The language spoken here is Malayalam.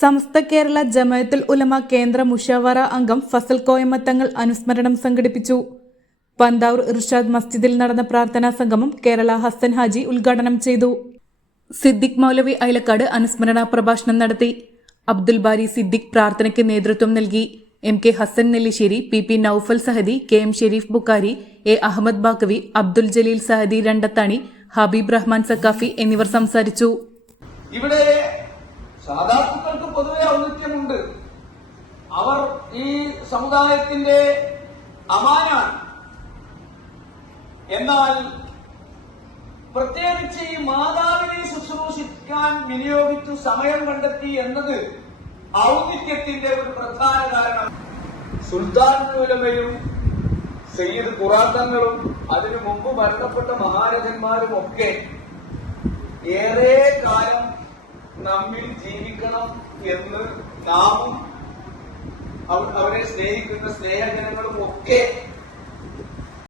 സമസ്ത കേരള ജമായത്തുൽ ഉലമ കേന്ദ്ര മുഷാവറ അംഗം ഫസൽ കോയമത്തങ്ങൾ അനുസ്മരണം സംഘടിപ്പിച്ചു. പന്താവൂർ ഇർഷാദ് മസ്ജിദിൽ നടന്ന പ്രാർത്ഥനാ സംഗമം കേരള ഹസ്സൻ ഹാജി ഉദ്ഘാടനം ചെയ്തു. സിദ്ദിഖ് മൗലവി അയലക്കാട് അനുസ്മരണ പ്രഭാഷണം നടത്തി. അബ്ദുൽ ബാരി സിദ്ദിഖ് പ്രാർത്ഥനയ്ക്ക് നേതൃത്വം നൽകി. M K Hassan Nellissery P P Noufal Sahadi K M Shareef Bukhari A Ahammed Baqavi Abdul Jaleel Sahadi Randathani Habeeb Rahman Saqafi എന്നിവർ സംസാരിച്ചു. ഇവിടെ സാധാരണങ്ങൾക്ക് പൊതുവെ ഔന്നിത്യമുണ്ട്. അവർ ഈ സമുദായത്തിന്റെ അമാനാണ്. എന്നാൽ പ്രത്യേകിച്ച് ഈ മാതാവിനെ ശുശ്രൂഷിക്കാൻ വിനിയോഗിച്ചു സമയം കണ്ടെത്തി എന്നത് ഔന്നിത്യത്തിന്റെ ഒരു പ്രധാന കാരണം. സുൽത്താൻ ഉലമയും സയ്യിദ് ഖുറാത്തങ്ങളും അതിനു മുമ്പ് മരണപ്പെട്ട മഹാരഥന്മാരും ഒക്കെ ഏറെ നമ്മിൽ ജീവിക്കണം എന്ന് നാമും അവരെ സ്നേഹിക്കുന്ന സ്നേഹജനങ്ങളും ഒക്കെ